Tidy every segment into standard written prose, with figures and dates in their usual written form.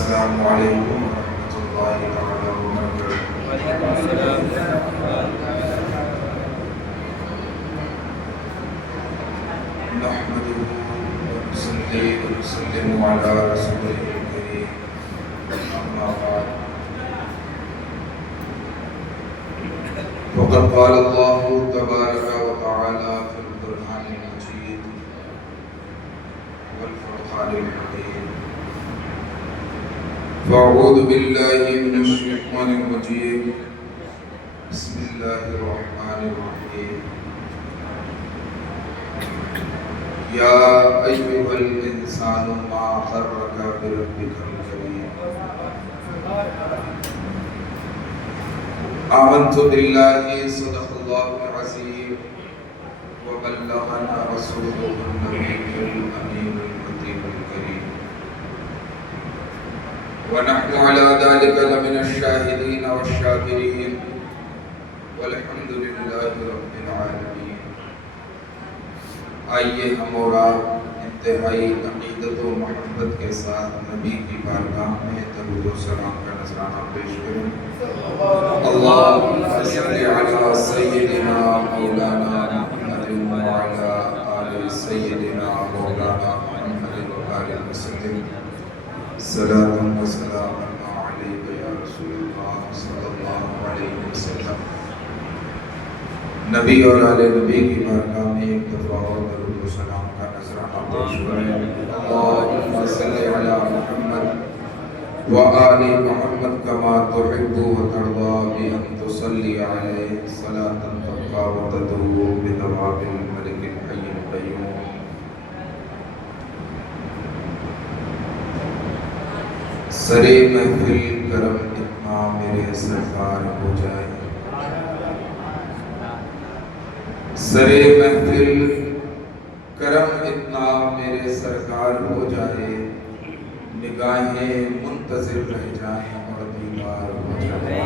السلام علیکم ورحمۃ اللہ تعالی وبرکاتہ۔ وعلیکم السلام نحمده ونصلي ونسلم على رسوله الكريم، أما بعد، فقد قال الله تبارك وتعالى في القرآن المجيد والفرقان الحميد، فأعوذ بالله من الشيطان الرجيم، بسم الله الرحمن الرحيم، يا أيها الإنسان ما غرك بربك الكريم، آمنت بالله صدق الله العظيم، وبلغنا رسوله النبي الأمين الكتيب الكريم، ونحن على ذلك لمن الشاهدين والشاكرين، والحمد لله رب العالمين۔ آئیے ہم اور آپ انتہائی عقیدت و محبت کے ساتھ نبی کی بارگاہ میں درود و سلام کا نذرانہ پیش کریں۔ اللہم صلی علی سیدنا مولانا محمد وعلی آل سیدنا مولانا محمد وآلہ وسلم، صلاۃ و سلام علیک یا رسول اللہ صلی اللہ علیہ وسلم۔ نبی اور آل نبی کی بارگاہ میں ایک دفعہ اور درود و سلام کا نذرانہ پیش کریں۔ اللہم صلی علی محمد وآل محمد کما تحب وترضى بأن تصلی علیہ صلاة تبقى وتدوم بدوام الملک الحی القیوم۔ سرے محفل کرم اتنا میرے سرکار ہو جائے، سرے محفل کرم اتنا میرے سرکار ہو جائے، نگاہیں منتظر رہ جائیں اور دیدار ہو جائے۔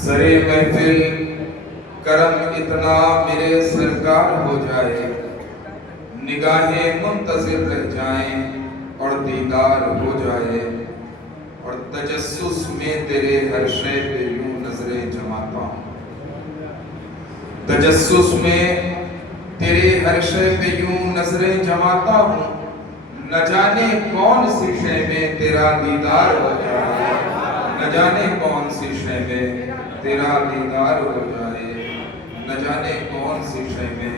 سرے محفل کرم اتنا میرے سرکار ہو جائے، نگاہیں منتظر رہ جائیں اور دیدار ہو جائے، اور تجسس میں تیرے ہر شے پہ یوں نظریں جماتا ہوں، تجسس میں تیرے ہر شے پہ یوں نظریں جماتا ہوں، نہ جانے کون سی شے میں تیرا دیدار ہو جائے، نہ جانے کون سی شے میں تیرا دیدار ہو جائے، نہ جانے کون سی شے میں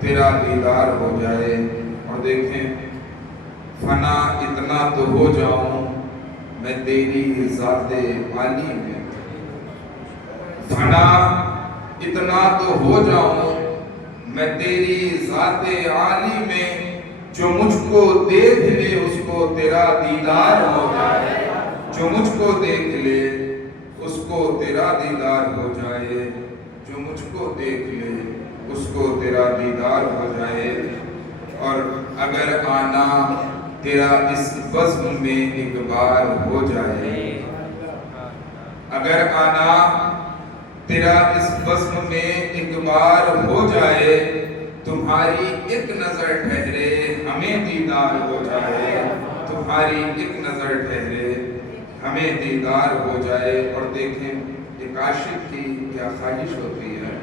تیرا دیدار ہو جائے۔ اور دیکھیں، فنا اتنا تو ہو جاؤں میں تیری ذات عالی میں، فنا اتنا تو ہو جاؤں میں تیری ذات عالی میں، جو مجھ کو دیکھ لے اس کو تیرا دیدار ہو جائے، جو مجھ کو دیکھ لے اس کو تیرا دیدار ہو جائے، جو مجھ کو دیکھ لے اس کو تیرا دیدار ہو جائے۔ اور اگر آنا تیرا اس بزم میں ایک بار ہو جائے، اگر آنا تیرا اس بزم میں ایک بار ہو جائے، تمہاری ایک نظر ٹھہرے ہمیں دیدار ہو جائے، تمہاری ایک نظر ٹھہرے ہمیں دیدار ہو جائے۔ اور دیکھیں ایک عاشق کی کیا خواہش ہوتی ہے۔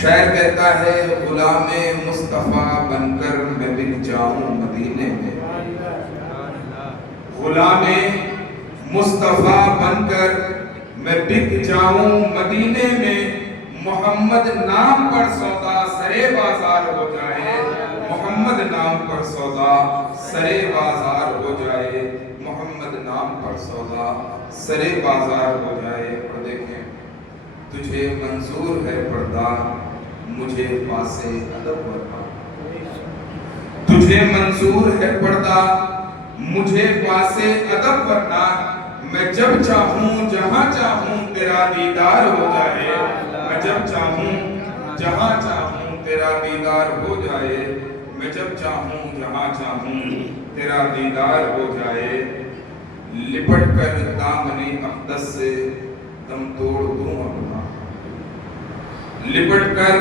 شاعر کہتا ہے، غلام مصطفیٰ بن کر میں بک جاؤں مدینے میں، غلام مصطفیٰ بن کر میں بک جاؤں مدینے میں، محمد نام پر سودا سرے بازار ہو جائے، محمد نام پر سودا سرے بازار ہو جائے، محمد نام پر سودا سرے بازار ہو جائے۔ اور دیکھیں، تجھے منظور ہے پردہ مجھے پاسے ادب ورنہ، تجھے منظور ہے پردہ مجھے پاسے ادب ورنہ، میں جب چاہوں جہاں چاہوں تیرا دیدار ہو جائے، میں جب چاہوں جہاں چاہوں تیرا دیدار ہو جائے، میں جب چاہوں جہاں چاہوں تیرا دیدار ہو جائے۔ لپٹ کر دامن اقدس سے دم توڑ دوں اپنا، لپٹ کر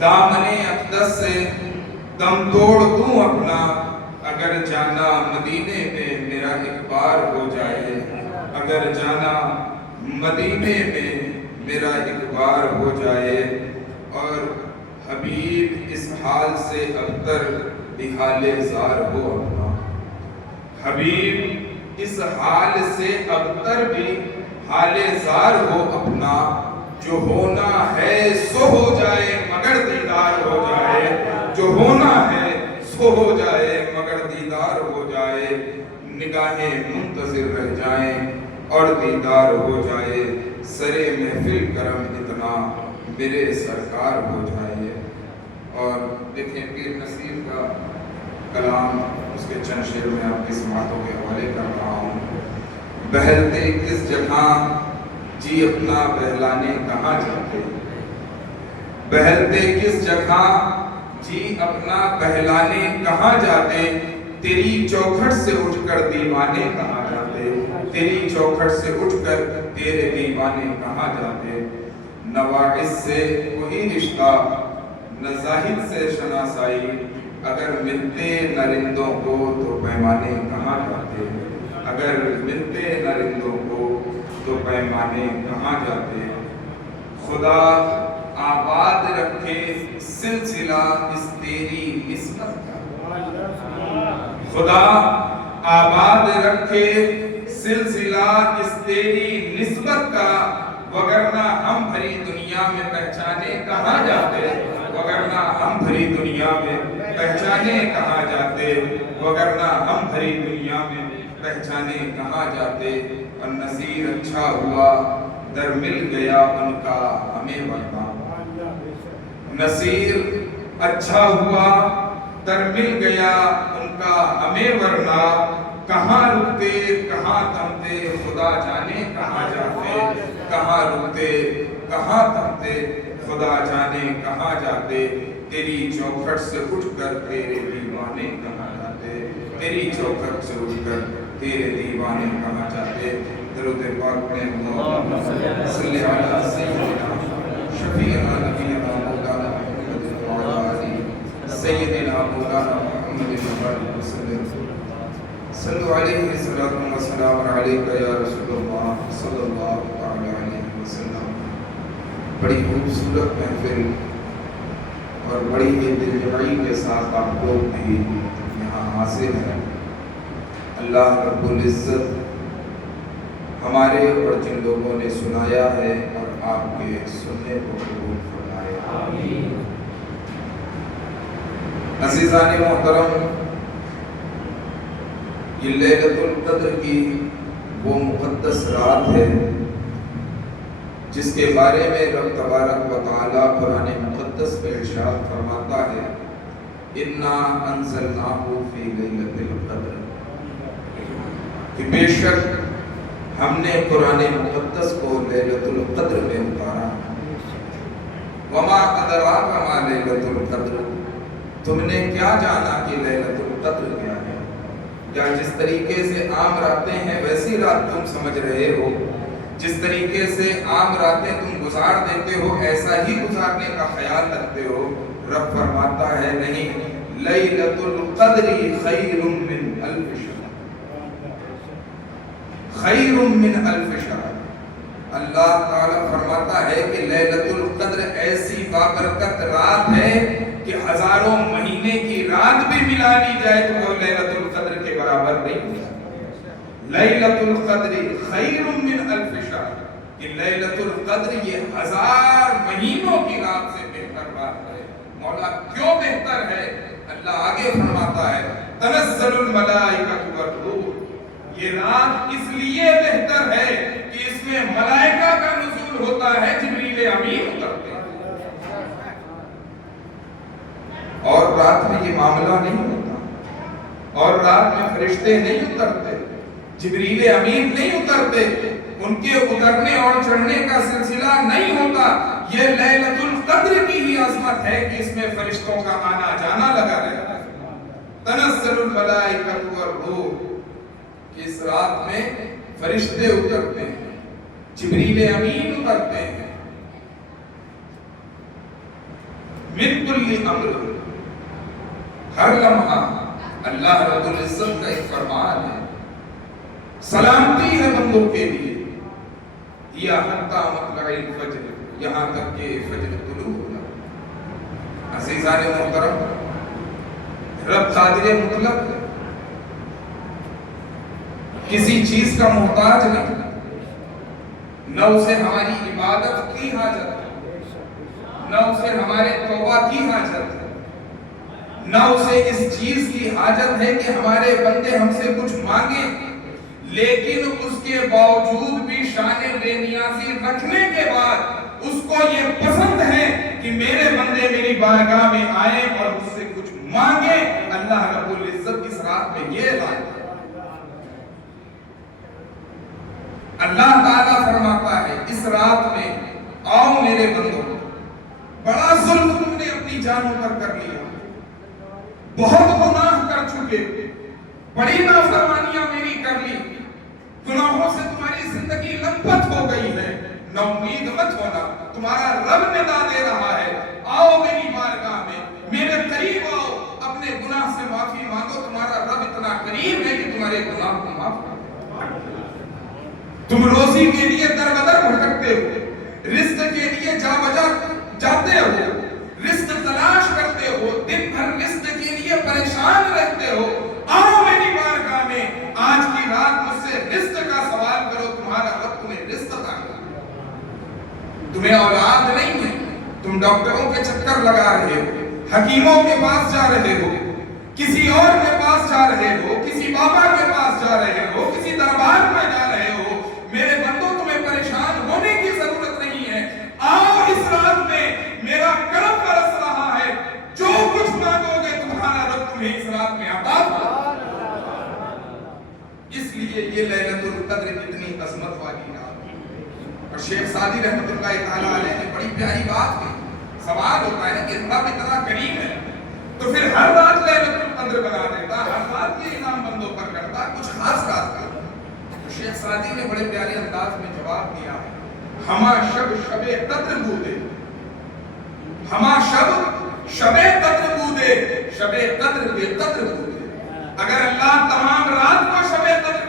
دامن اقدس سے دم توڑ دوں اپنا، اگر جانا مدینے میں میرا ایک بار ہو جائے، اگر جانا مدینے میں میرا ایک بار ہو جائے، اور حبیب اس حال سے ابتر بھی حال زار ہو اپنا، حبیب اس حال سے ابتر بھی حال زار ہو اپنا، جو ہونا ہے سو ہو جائے مگر دیدار ہو جائے، جو ہونا ہے سو ہو جائے مگر دیدار ہو جائے، نگاہیں منتظر رہ جائیں اور دیدار ہو جائے، سرے محفل کرم اتنا میرے سرکار ہو جائے۔ اور دیکھیں پیر نصیر کا کلام، اس کے چند شعر میں آپ کی سماعتوں کے حوالے کر رہا ہوں۔ بہلتے کس جگہ جی اپنا بہلانے کہاں جاتے، بہلتے کس جگہ جی اپنا بہلانے کہاں جاتے، تیری چوکھٹ سے اٹھ کر دیوانے کہاں جاتے، تیری چوکھٹ سے اٹھ کر تیرے دیوانے کہاں جاتے، نہ واعظ سے کوئی رشتہ نہ زاہد سے شناسائی، اگر ملتے نہ رندوں کو تو پیمانے کہاں جاتے، اگر ملتے نہ رندوں کو تو پیمانے کہاں جاتے، خدا آباد رکھے سلسلہ اس تیری نسبت کا، خدا آباد رکھے سلسلہ اس تیری نسبت کا، وگرنہ ہم بھری دنیا میں پہچانے کہاں جاتے، وگرنہ ہم بھری دنیا میں پہچانے کہاں جاتے، وگرنہ ہم بھری دنیا میں پہچانے کہاں جاتے۔ اور نصیر اچھا ہوا در مل گیا ان کا ہمیں ورنہ، نصیر اچھا ہوا در مل گیا ان کا ہمیں ورنہ، کہاں رکتے کہاں تھمتے خدا جانے کہاں جاتے، کہاں رکتے کہاں تھمتے خدا جانے کہاں جاتے، تیری چوکھٹ سے اٹھ کر تیرے دیوانے کہاں جاتے، تیری چوکھٹ سے اٹھ کر تیرے دیوانے کہاں جاتے۔ درود پاک پڑھیں، اللہم صلی علی سیدنا شفیعنا نبینا مولانا محمد وعلی آلہ سیدنا مولانا محمد وعلی وسلم، صلو علیہ الصلاۃ والسلام علیک یا رسول اللہ صلی اللہ علیہ وسلم۔ بڑی خوبصورت محفل اور بڑی ہی دلجمعی کے ساتھ آپ لوگ بھی یہاں حاضر ہیں۔ اللہ رب العزت ہمارے اور جن لوگوں نے سنایا ہے اور آپ کے سننے کو قبول فرمائے، آمین۔ عزیزان محترم، یہ لیلۃ القدر کی وہ مقدس رات ہے جس کے بارے میں رب تبارک و تعالیٰ قرآن مقدس میں ارشاد فرماتا ہے، اِنَّا أَنزَلْنَاهُ فِي لَيْلَةِ الْقَدْرِ، کہ بے شک ہم نے قرآن مقدس کو لیلۃ القدر میں اتارا۔ وَمَا أَدْرَاكَ مَا لَيْلَةُ الْقَدْرِ، تم نے کیا جانا کہ لیلۃ القدر کیا ہے؟ یا جس طریقے سے عام راتیں ہیں ویسی رات تم سمجھ رہے ہو، جس طریقے سے عام راتیں تم گزار دیتے ہو ایسا ہی گزارنے کا خیال رکھتے ہو؟ رب فرماتا ہے نہیں، لیلۃ القدر خیر من الف شہر، خیر من الف شہر۔ اللہ تعالیٰ فرماتا ہے کہ لیلۃ القدر ایسی بابرکت رات ہے کہ ہزاروں مہینے کی رات بھی ملا لی جائے تو وہ لیلۃ القدر کے برابر نہیں ہو سکتی۔ لیلۃ القدر خیر من الف شہر، کہ لیلۃ القدر یہ ہزار مہینوں کی رات سے بہتر رات ہے۔ مولا کیوں بہتر ہے؟ اللہ آگے فرماتا ہے، تنزل الملائکۃ والروح، یہ رات اس لیے بہتر ہے کہ اس میں ملائکہ کا نزول ہوتا ہے، جبریل امین اترتے ہیں، اور رات میں یہ معاملہ نہیں ہوتا، اور رات میں فرشتے نہیں اترتے، جبریل امین نہیں اترتے، ان کے اترنے اور چڑھنے کا سلسلہ نہیں ہوتا۔ یہ لیلۃ القدر کی ہی عظمت ہے کہ اس میں فرشتوں کا آنا جانا لگا رہتا ہے۔ تنزل الملائکۃ والروح، کہ اس رات میں فرشتے اترتے ہیں، جبریل امین اترتے ہیں۔ من کل امر، ہر لمحہ اللہ رب العزت کا ایک فرمان ہے، سلامتی ہے بندوں کے لیے، یا حتی مطلع الفجر، یہاں تک کہ فجر طلوع ہونا۔ عزیزان محترم، رب قادر مطلق ہے، کسی چیز کا محتاج نہیں، نہ اسے ہماری عبادت کی حاجت ہے، نہ اسے ہمارے توبہ کی حاجت ہے، نہ اسے اس چیز کی حاجت ہے کہ ہمارے بندے ہم سے کچھ مانگیں، لیکن اس کے باوجود بھی شان بے نیازی رکھنے کے بعد اس کو یہ پسند ہے کہ میرے بندے میری بارگاہ میں آئیں اور اس سے کچھ مانگیں۔ اللہ رب العزت اس رات میں یہ اعلان ہے، اللہ تعالیٰ فرماتا ہے اس رات میں آؤ میرے بندوں، بڑا ظلم تم نے اپنی جانوں پر کر لیا، بہت گناہ کر چکے، بڑی نافرمانیاں میری کر لی، گناہوں سے تمہاری زندگی لمپت ہو گئی ہے، نا امید مت ہونا، تمہارا رب ندا دے رہا ہے، آؤ میری بارگاہ میں، میرے قریب آؤ، اپنے گناہ سے معافی مانگو، تمہارا رب اتنا قریب ہے کہ تمہارے گناہ کو معاف کر۔ تم روزی کے لیے در بدر بھٹکتے ہو، رزق کے لیے جا بجا جاتے ہو، رزق تلاش کرتے ہو، دن بھر رزق کے لیے پریشان رہتے ہو، آؤ میری بارگاہ میں، آج کی رات مجھ سے رزق کا سوال کرو، تمہارا رب تمہیں رزق عطا کرے گا۔ تمہیں اولاد نہیں ہے، تم ڈاکٹروں کے چکر لگا رہے ہو، حکیموں کے پاس جا رہے ہو، کسی اور کے پاس جا رہے ہو، کسی بابا کے پاس جا رہے ہو، کسی دربار میں جا رہے ہو، میرے بندوں تمہیں پریشان ہونے کی ضرورت نہیں ہے، آؤ اس رات میں، میرا کرم برس رہا ہے، جو کچھ مانگو گے تمہارا رب تمہیں اس رات میں عطا فرمائے گا۔ اس لیے یہ لیلۃ القدر اتنی عظمت والی رات ہے۔ اور شیخ سعدی رحمۃ اللہ تعالیٰ علیہ نے بڑی پیاری بات کی، سوال ہوتا ہے نا کہ رب اتنا کریم ہے تو پھر ہر رات لیلۃ القدر بنا دیتا، ہر رات یہ انعام بندوں پر کرتا، کچھ خاص رات کا۔ شیخ سعدی نے بڑے پیارے انداز میں جواب دیا، ہما شب شب قدر بودے، ہما شب قدر بودے، شب قدر بے قدر بودے۔ اگر اللہ تمام رات کو شب قدر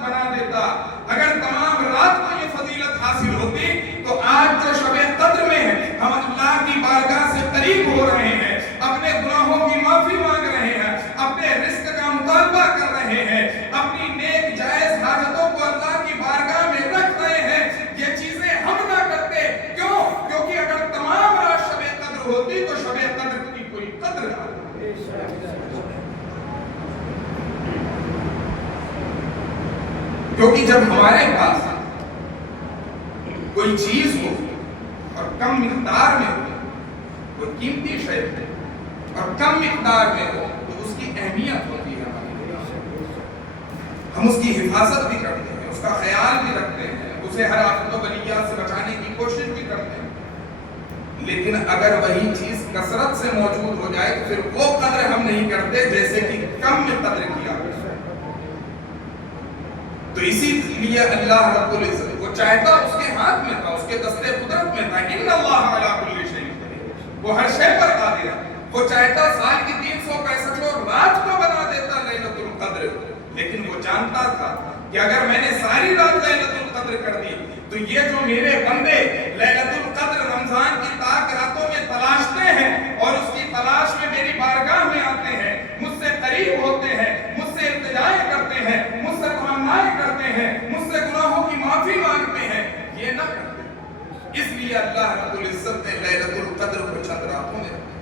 بنا دیتا، اگر تمام رات کو یہ فضیلت حاصل ہوتی، تو آج جو شب قدر میں ہے ہم اللہ کی بارگاہ سے قریب ہو رہے ہیں، اپنے گناہوں کی معافی مانگ رہے ہیں، اپنے رزق کا مطالبہ کر رہے ہیں، اپنی نیک جائز حاجتوں کو اللہ کی بارگاہ میں رکھ رہے ہیں، یہ چیزیں ہم نہ کرتے، کیوں؟ کیونکہ اگر تمام رات شب قدر ہوتی تو شب قدر کی کوئی قدر نہ ہوتی۔ کیونکہ جب ہمارے پاس کوئی چیز ہو اور کم مقدار میں ہو، کوئی قیمتی شے اور کم مقدار میں ہو، تو اس کی اہمیت ہوتی ہے، ہم اس کی حفاظت بھی کرتے ہیں، اس کا خیال بھی رکھتے ہیں، اسے ہر آفت و بلیات سے بچانے کی کوشش بھی کرتے ہیں۔ لیکن اگر وہی چیز کثرت سے موجود ہو جائے تو پھر وہ قدر ہم نہیں کرتے جیسے کہ کم میں قدر کیا ہے۔ تو اسی لیے اللہ رب العزت وہ چاہتا اس کے ہاتھ میں تھا، اس کے دستے قدرت میں تھا، ان اللہ علی کل شیء قدیر، وہ ہر شے پر قادر ہے، وہ چاہتا سال کی 365 رات کو بنا دیتا لیلۃ القدر، لیکن وہ جانتا تھا کہ اگر میں نے ساری رات لیلۃ القدر کر دی تو یہ جو میرے بندے لیلۃ القدر رمضان کی تاک راتوں میں تلاشتے ہیں اور اس کی تلاش میں میری بارگاہ میں آتے ہیں، مجھ سے قریب ہوتے ہیں، مجھ سے التجائیں کرتے ہیں، مجھ سے تمنائیں کرتے ہیں، مجھ سے گناہوں کی معافی مانگتے ہیں، یہ نہ کرتے۔ اس لیے اللہ رب العزت نے لیلۃ القدر کو چند راتوں میں رکھا۔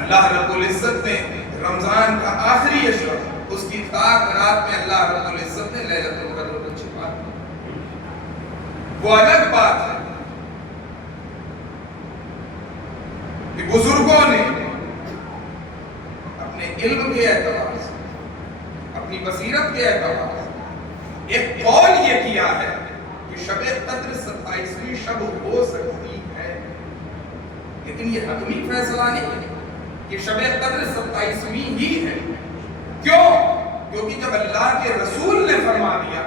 اللہ رب العزت نے رمضان کا آخری اشرف، اس کی تاک رات میں اللہ رب العزت نے لیلۃ القدر کو چھپا دیا۔ وہ الگ بات ہے کہ بزرگوں نے اپنے علم کے اعتبار سے، اپنی بصیرت کے اعتبار سے ایک قول یہ کیا ہے کہ شب قدر 27ویں شب ہو سکتی ہے، لیکن یہ حتمی فیصلہ نہیں ہے کہ شب قدر 27ویں ہی ہے۔ کیوں؟ کیونکہ جب اللہ کے رسول نے فرما دیا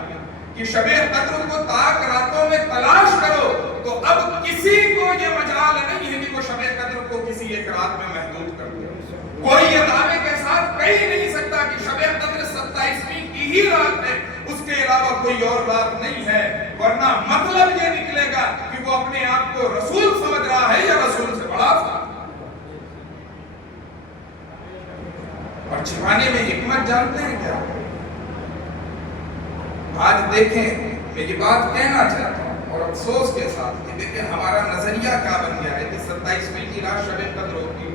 کہ شب قدر کو تاک راتوں میں تلاش کرو، تو اب کسی کو یہ مجال نہیں ہے کہ وہ شب قدر کو کسی ایک رات میں محدود کر دے۔ کوئی یہ دعوے کے ساتھ ہی نہیں سکتا کہ شب قدر 27ویں کی ہی رات ہے، اس کے علاوہ کوئی اور رات نہیں ہے، ورنہ مطلب یہ نکلے گا کہ وہ اپنے آپ کو رسول سمجھ رہا ہے یا رسول سے بڑا تھا۔ اور چھپانے میں حکمت جانتے ہیں کیا؟ آج دیکھیں، میں یہ بات کہنا چاہتا ہوں اور افسوس کے ساتھ کہ دیکھیں ہمارا نظریہ کیا بن گیا ہے کہ 27ویں کی رات شب قدر ہوگی،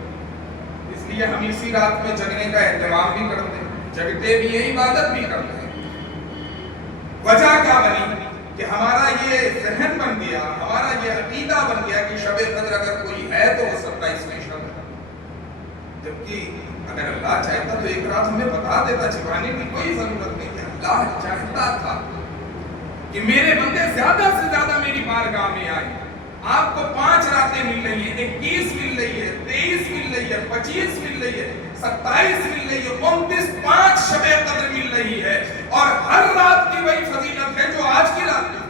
اس لیے ہم اسی رات میں جگنے کا اہتمام بھی کرتے ہیں، جگتے بھی ہیں، عبادت بھی کرتے ہیں۔ وجہ کیا بنی کہ ہمارا یہ ذہن بن گیا، ہمارا یہ عقیدہ بن گیا کہ شب قدر اگر کوئی ہے تو وہ 27ویں شب ہے، جبکہ اگر اللہ چاہتا تو ایک رات ہمیں بتا دیتا، چھپانے کی کوئی ضرورت نہیں ہے۔ اللہ چاہتا تھا کہ میرے بندے زیادہ سے زیادہ میری بارگاہ میں آئیں۔ آپ کو 5 راتیں مل رہی ہیں، 21 مل رہی ہے، 23 مل رہی ہے، 25 مل رہی ہے، 27 مل رہی ہے، 29 5 شب قدر مل رہی ہے، اور ہر رات کی وہی فضیلت ہے جو آج کی رات میں۔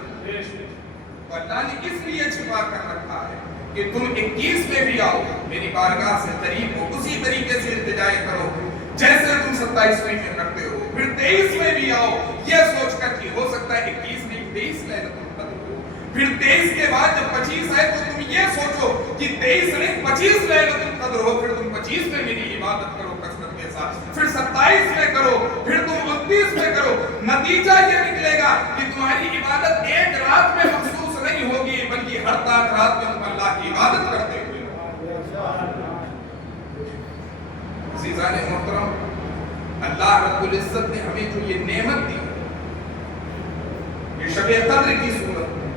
اللہ نے اس لیے چھپا کر رکھا ہے کہ تم 21 میں بھی آؤ، میری بارگاہ سے قریب ہو، اسی طریقے سے التجائے کرو جیسے تم 27ویں میں کرتے ہو، پھر 23 میں بھی آؤ یہ سوچ کر کہ ہو سکتا ہے 21 نہیں 23 لیلۃ القدر ہو، پھر 23 کے بعد جب 25 ہے تو تم یہ سوچو کہ 23 نہیں 25 لیلۃ القدر ہو، پھر تم 25 میں میری عبادت کرو کثرت کے ساتھ، پھر 27 میں کرو، پھر تم 29 میں کرو۔ نتیجہ یہ نکلے گا کہ تمہاری عبادت ایک رات میں مخصوص نہیں ہوگی، بلکہ ہر رات میں تم اللہ کی عبادت کرتے ہوئے۔ عزیزان محترم، اللہ رب العزت نے ہمیں جو یہ نعمت دی، یہ شب قدر کی صورت میں،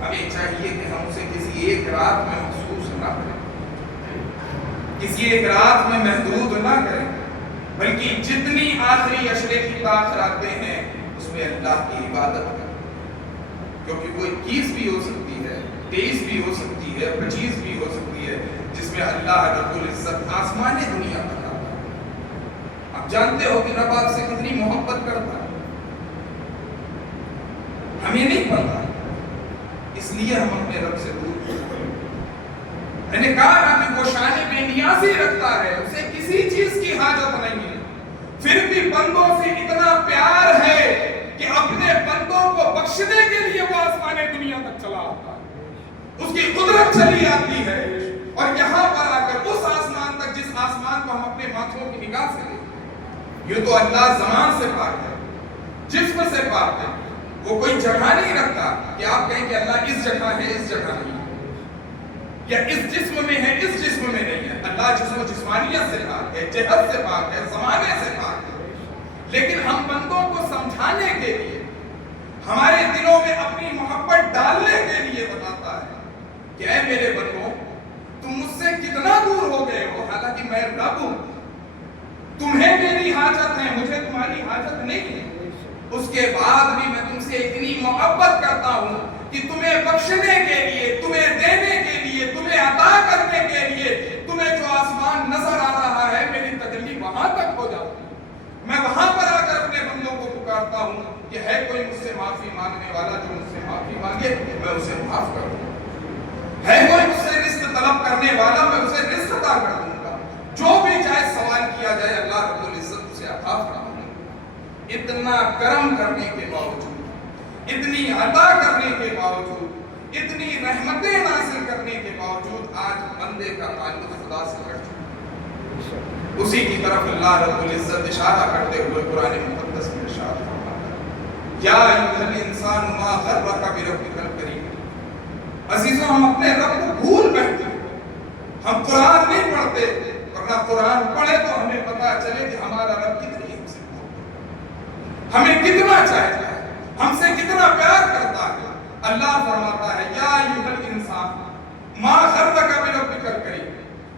ہمیں چاہیے کہ ہم اسے کسی ایک رات میں مخصوص نہ کریں، کسی ایک رات میں محدود نہ کریں، بلکہ جتنی آخری عشرے کی تاخیراتیں ہیں اس میں اللہ کی عبادت کریں، کیونکہ وہ 21 بھی ہو سکتی ہے، 23 بھی ہو سکتی ہے، 25 بھی ہو سکتی ہے، جس میں اللہ رب العزت آسمان دنیا تک آتا ہے۔ آپ جانتے ہو کہ رب آپ سے کتنی محبت کرتا ہے، ہمیں نہیں پتا، اس لیے ہم اپنے رب سے دور ہیں۔ میں نے کہا نا کہ وہ شان بے نیازی رکھتا ہے، اسے کسی چیز کی حاجت نہیں ہے، پھر بھی بندوں سے اتنا پیار ہے کہ اپنے بندوں کو بخشنے کے لیے وہ آسمان دنیا تک چلا آتا ہے، اس کی قدرت چلی آتی ہے، اور یہاں پر آ کر اس آسمان تک جس آسمان کو ہم اپنے ماتھوں کی نگاہ سے دیکھتے ہیں، یہ تو اللہ زمان سے پاک ہے، جسم سے پاک ہے، وہ کوئی جگہ نہیں رکھتا کہ آپ کہیں کہ اللہ اس جگہ ہے اس جگہ نہیں ہے، یا اس جسم میں ہے اس جسم میں نہیں ہے۔ اللہ جسم و جسمانیت سے پاک ہے، جہت سے پاک ہے، زمانے سے پاک ہے، لیکن ہم بندوں کو سمجھانے کے لیے، ہمارے دلوں میں اپنی محبت ڈالنے کے لیے بتاتا ہے کہ اے میرے بندوں، تم مجھ سے کتنا دور ہو گئے ہو، حالانکہ میں رب ہوں، تمہیں میری حاجت ہے، مجھے تمہاری حاجت نہیں ہے، اس کے بعد بھی میں تم سے اتنی محبت کرتا ہوں کہ تمہیں بخشنے کے لیے، تمہیں دینے کے لیے، تمہیں عطا کرنے کے لیے، تمہیں جو آسمان نظر آ رہا ہے میری تجلی وہاں تک ہو جاتی ہے، میں وہاں پر آ کر اپنے بندوں کو پکارتا ہوں کہ ہے کوئی مجھ سے معافی مانگنے والا جو مجھ سے معافی مانگے میں اسے معاف کر دوں، ہے کوئی مجھ سے رزق طلب کرنے والا میں اسے رزق عطا کر دوں گا، جو بھی چاہے سوال کیا جائے اللہ رب العزت اسے عطا فرمائے۔ اتنا کرم کرنے کے باوجود، اتنی عطا کرنے کے باوجود، اتنی رحمتیں نازل کرنے کے باوجود آج بندے کا تعلق خدا سے کٹ چکا ہے۔ اسی کی طرف اللہ رب العزت اشارہ کرتے ہوئے قرآن مقدس میں ارشاد فرماتا ہے، یا ایھا الانسان ما غرک بربک الکریم۔ عزیزوں، ہم اپنے رب کو بھول بیٹھتے ہیں، ہم قرآن نہیں پڑھتے، ورنہ قرآن پڑھے تو ہمیں پتہ چلے کہ ہمارا رب کتنی ہم سے ہمیں کتنا چاہتا ہے، ہم سے کتنا پیار کرتا ہے۔ اللہ فرماتا ہے یا ایھا الانسان ما غرک بربک الکریم۔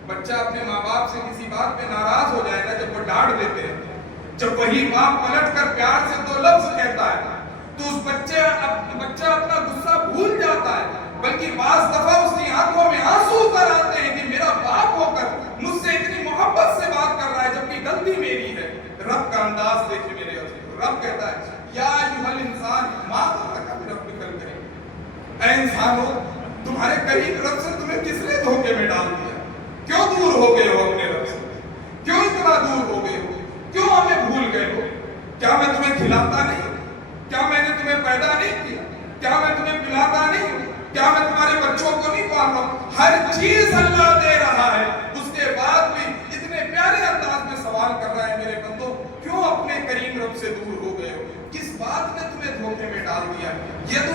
بچہ اپنے ماں باپ سے کسی بات پہ ناراض ہو جائے گا جب وہ ڈانٹ دیتے ہیں، جب وہی باپ پلٹ کر پیار سے دو لفظ کہتا ہے تو اس بچہ اپنا غصہ بھول جاتا ہے، بلکہ بعض دفعہ اس کی آنکھوں میں آنسو اتر آتے ہیں کہ میرا باپ ہو کر مجھ سے اتنی محبت سے بات کر رہا ہے جبکہ غلطی میری ہے۔ رب کا انداز دیکھیں میرے عزیز، رب کہتا ہے یا ایھا الانسان ما غرک بربک الکریم۔ اے انسانو، تمہارے قریب رب سے تمہیں کس نے دھوکے میں ڈال دیا؟ کیوں دور ہو گئے ہو اپنے رب سے؟ کیوں اتنا دور ہو گئے ہو؟ بھول گئے ہو؟ کیا میں تمہیں کھلاتا نہیں؟ کیا میں نے تمہیں پیدا نہیں کیا؟ کیا میں تمہیں پلاتا نہیں ہوں؟ کیا میں تمہارے بچوں کو نہیں پال رہا ہوں؟ ہر چیز اللہ دے رہا ہے، اس کے بعد بھی اتنے پیارے انداز میں سوال کر رہا ہے، میرے بندو کیوں اپنے کریم رب سے دور ہو گئے ہو؟ کس بات نے تمہیں دھوکے میں ڈال دیا؟ یہ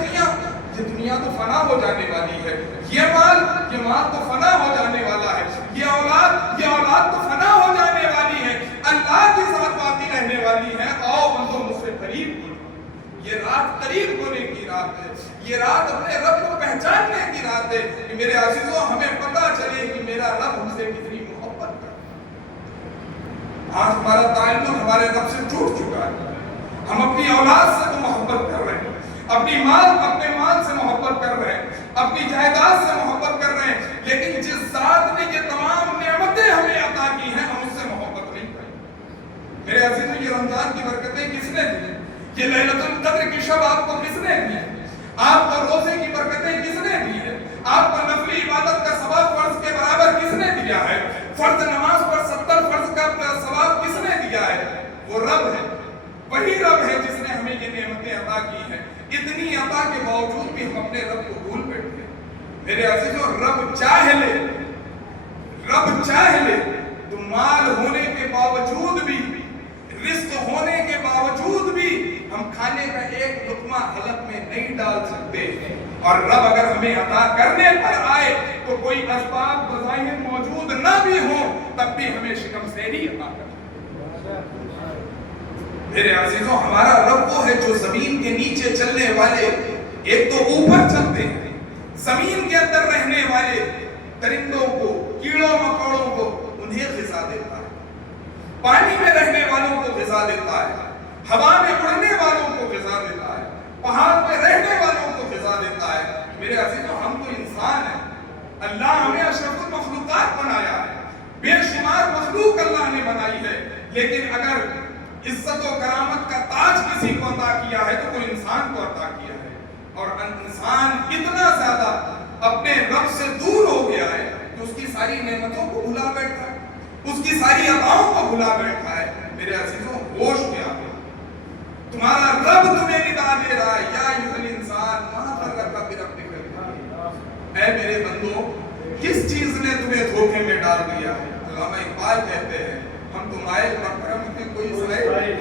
دنیا تو فنا ہو جانے والی ہے، یہ مال تو فنا ہو جانے والا ہے، یہ اولاد تو فنا ہو جانے والی ہے، اللہ کی ذات باقی رہنے والی ہے۔ آؤ بندو مجھ سے قریب ہو، یہ رات قریب ہونے کی رات ہے، یہ رات اپنے رب کو پہچاننے کی رات ہے کہ میرے عزیزوں ہمیں پتہ چلے کہ میرا رب ہم سے کتنی محبت کرتا ہے۔ آج ہمارا تعلق ہمارے رب سے ٹوٹ چکا ہے، ہم اپنی اولاد سے تو محبت کر رہے ہیں، اپنے مال سے محبت کر رہے ہیں، اپنی جائیداد سے محبت کر رہے ہیں، لیکن جس ذات نے یہ تمام نعمتیں ہمیں عطا کی ہیں ہم اس سے محبت نہیں کریں۔ میرے عزیزوں یہ رمضان کی برکتیں کس نے دی؟ یہ لیلۃ القدر کی شب آپ کو کس نے دی ہے؟ آپ کو روزے کی برکتیں کس نے دی ہے؟ آپ کو نفلی عبادت کا ثواب فرض کے برابر کس نے دیا ہے؟ فرض نماز پر 70 فرض کا ثواب کس نے دیا ہے؟ وہ رب ہے، وہی رب ہے جس نے ہمیں یہ نعمتیں عطا کی ہیں۔ اتنی عطا کے باوجود بھی ہم اپنے رب کو بھول بیٹھے ہیں۔ میرے عزیزوں رب چاہ لے تو مال ہونے کے باوجود بھی، رزق ہونے کے باوجود بھی ہم کھانے کا ایک لقمہ حلق میں نہیں ڈال سکتے، اور رب اگر ہمیں عطا کرنے پر آئے تو کوئی اسباب بظاہر موجود نہ بھی ہوں تب بھی ہمیں شکم سیری عطا کرے۔ میرے عزیزوں ہمارا رب وہ ہے جو زمین کے نیچے چلنے والے، ایک تو اوپر چلتے ہیں، زمین کے اندر رہنے والے درندوں کو، کیڑوں مکوڑوں کو انہیں غذا دیتا ہے، پانی میں رہنے والوں کو غذا دیتا ہے، ہوا میں اڑنے والوں کو غذا دیتا ہے، پہاڑ پہ رہنے والوں کو غذا دیتا ہے۔ میرے عزیزوں ہم تو انسان ہیں، اللہ ہمیں اشرف المخلوقات بنایا ہے، بے شمار مخلوق اللہ نے بنائی ہے، لیکن اگر عزت و کرامت کا تاج کسی کو عطا کیا ہے تو وہ انسان کو عطا کیا ہے، اور انسان اتنا زیادہ اپنے رب سے دور ہو گیا ہے کہ اس کی ساری نعمتوں کو بھلا بیٹھا ہے، اس کی ساری عطاؤں کو بھلا بیٹھا ہے۔ میرے عزیزوں ہوش میں آ گیا، تمہارا رب تمہیں ندا دے رہا ہے، یا ایھا الانسان ما غرک بربک الکریم۔ اے میرے بندو کس چیز نے تمہیں دھوکے میں ڈال دیا ہے؟ علامہ اقبال کہتے ہیں ہم تو مائل مکرم میں کوئی سائل،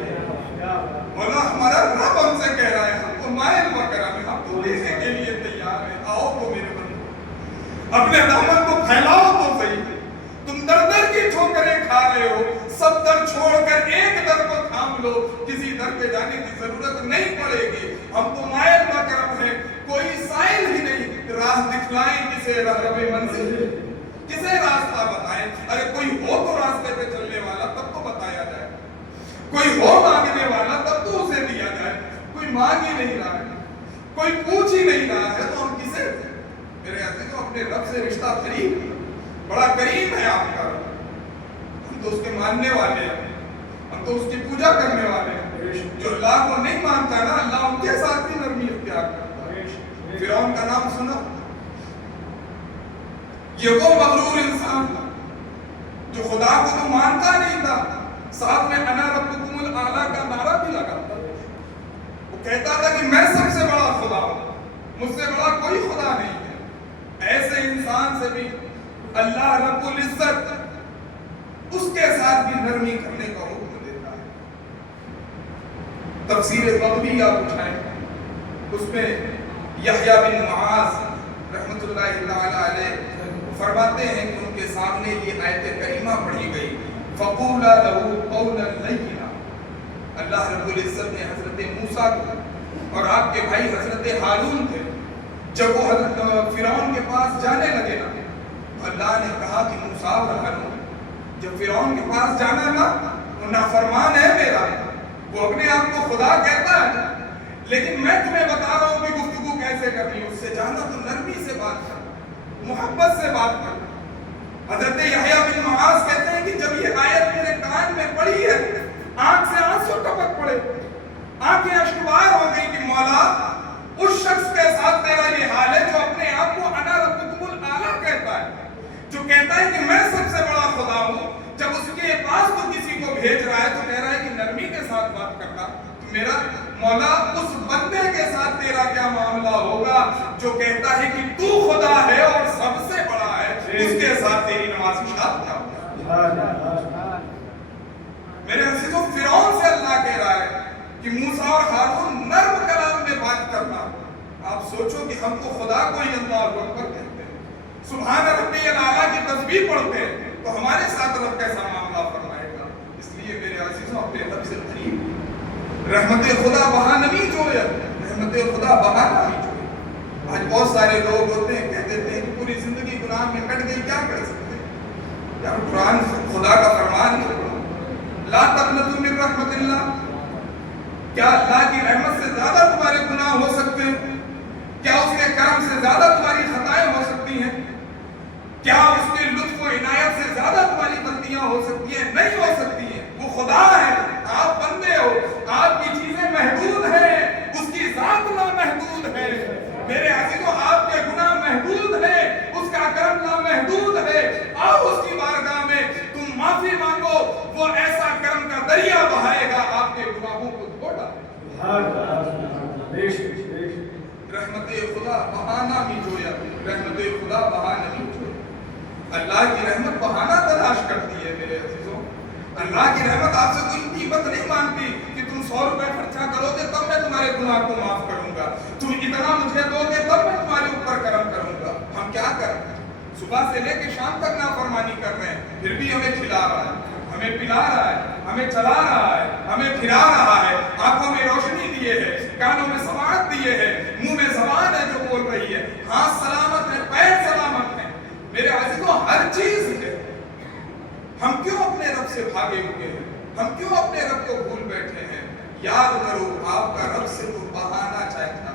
مولا ہمارا رب ہم سے کہہ رہا ہے ہم تو مائل مکرم ہیں، ہم تو دینے کے لیے تیار ہیں۔ آؤ تو میرے بندو اپنے دامن کو پھیلاؤ تو صحیح، تم در در کی ٹھوکریں کھا رہے ہو، سب در چھوڑ کر ایک در کو تھام لو، کسی در پہ جانے کی ضرورت نہیں پڑے گی۔ ہم تو مائل مکرم ہیں، کوئی سائل ہی نہیں، راہ دکھلائیں کسے رہرب منزل، کسے راستہ بتائیں؟ ارے کوئی ہو تو راستے پہ چلنے والا تب تو بتایا جائے، کوئی ہو مانگنے والا تب تو اسے دیا جائے، کوئی مانگ ہی نہیں رہا ہے، کوئی پوچھ ہی نہیں رہا ہے تو ہم کسے؟ میرے عزیزوں اپنے رب سے رشتہ قریب، بڑا کریم ہے آپ کا رب، ہم تو اس کے ماننے والے ہیں، ہم تو اس کی پوجا کرنے والے ہیں۔ جو اللہ کو نہیں مانتا نا اللہ ان کے ساتھ بھی نرمی اختیار کرتا ہے۔ فرعون کا نام سنا؟ یہ وہ مغرور انسان تھا جو خدا کو تو مانتا نہیں تھا، ساتھ میں انا ربکم الاعلی کا نعرہ بھی لگاتا، وہ کہتا تھا کہ میں سب سے بڑا خدا ہوں، مجھ سے بڑا کوئی خدا نہیں ہے۔ ایسے انسان سے بھی اللہ رب العزت اس کے ساتھ بھی نرمی کرنے کا حکم دیتا ہے۔ تفسیر بغوی آپ اٹھائیں، اس میں یحییٰ بن معاذ رحمۃ اللہ تعالی علیہ فرماتے ہیں کہ ان کے سامنے یہ آیت کریمہ پڑھی گئی، فَقُولَا لَهُ قَوْلًا لَيِّنًا۔ اللہ رب العزت نے حضرت موسیٰ کو اور آپ کے بھائی حضرت ہارون تھے، جب وہ حضرت فرعون کے پاس جانے لگے نا تو اللہ نے کہا کہ موسیٰ اور ہارون جب فرعون کے پاس جانا نا وہ نافرمان ہے میرا، وہ اپنے آپ کو خدا کہتا ہے، لیکن میں تمہیں بتا رہا ہوں کہ گفتگو کیسے کرنی ہے، اس سے جانا تو نرمی سے بات کر، محبت سے بات کر۔ حضرت یحییٰ بن معاذ کہتے ہیں کہ جب یہ آیت میرے کان میں پڑی ہے آنکھ سے آنسو ٹپک پڑے، آنکھیں اشکبار ہو گئی کہ مولا اس شخص کے ساتھ تیرا یہ حال ہے جو اپنے آپ کو انا ربکم الاعلی کہتا ہے، جو کہتا ہے کہ میں سب سے بڑا خدا ہوں، جب اس کے پاس تو کسی کو بھیج رہا ہے تو کہہ رہا ہے کہ نرمی کے میرا مولا اس بندے کے ساتھ تیرا کیا معاملہ ہوگا جو کہتا ہے کہ تو خدا ہے اور سب سے بڑا ہے، اس کے ساتھ تیری نماز اشارت کیا ہوگا؟ میرے عزیزوں، فرعون سے اللہ کہہ رہا ہے کہ موسیٰ اور ہارون نرم کلام میں بات کرنا۔ آپ سوچو کہ ہم کو خدا کو ہی اللہ اکبر کہتے ہیں، سبحان ربی الاعلیٰ کی تسبیح پڑھتے ہیں، تو ہمارے ساتھ رب کیسا معاملہ فرمائے گا؟ اس لیے میرے عزیزوں اپنے رب سے قریب، رحمت خدا بہا نمی جوئے، رحمت خدا بہا نمی جوئے۔ آج بہت سارے لوگ ہوتے ہیں کہہ دیتے ہیں کہ پوری زندگی گناہ میں کٹ گئی، کیا کر سکتے ہیں؟ یار قرآن خدا کا فرمان نہیں پڑھا، لا تقنطوا من رحمت اللہ، کیا اللہ کی رحمت سے زیادہ تمہارے گناہ ہو سکتے ہیں؟ کیا اس کے کرم سے زیادہ تمہاری خطائیں ہو سکتی ہیں؟ کیا اس کے لطف و عنایت سے زیادہ تمہاری غلطیاں ہو سکتی ہیں؟ نہیں ہو سکتی ہیں۔ وہ خدا ہے، آپ بندے ہو، آپ کی چیزیں محدود ہیں، اس کی ذات نامحدود ہے۔ میرے عزیزوں، آپ کے گناہ محدود ہیں، اس کا کرم نامحدود ہے۔ آؤ اس کی بارگاہ میں، تم معافی مانگو، وہ ایسا کرم کا دریا بہائے گا، آپ کے گناہوں کو دھو ڈالے۔ رحمت خدا بہانہ بھی جویا، رحمت خدا بہانہ بھی جویا۔ اللہ کی رحمت بہانہ تلاش کرتی ہے میرے عزیزوں۔ اللہ کی رحمت آپ سے کوئی قیمت نہیں مانگتی کہ تم 100 روپے خرچہ کرو گے تب میں تمہارے گناہ کو معاف کروں گا، تم اتنا مجھے دو گے تب میں تمہارے اوپر کرم کروں گا۔ ہم کیا کریں؟ صبح سے لے کے شام تک نافرمانی کر رہے ہیں، پھر بھی ہمیں کھلا رہا ہے، ہمیں پلا رہا ہے، ہمیں چلا رہا ہے، ہمیں پھرا رہا ہے، آنکھوں میں روشنی دیے ہے، کانوں میں سماعت دیے ہے، منہ میں زبان ہے جو بول رہی ہے، ہاتھ سلامت ہے، پیر سلامت ہے۔ میرے عزیزوں، ہر چیز ہے۔ ہم کیوں اپنے رب سے بھاگے ہوئے ہیں؟ ہم کیوں اپنے رب کو بھول بیٹھے ہیں؟ یاد کرو، آپ کا رب صرف بہانا چاہتا،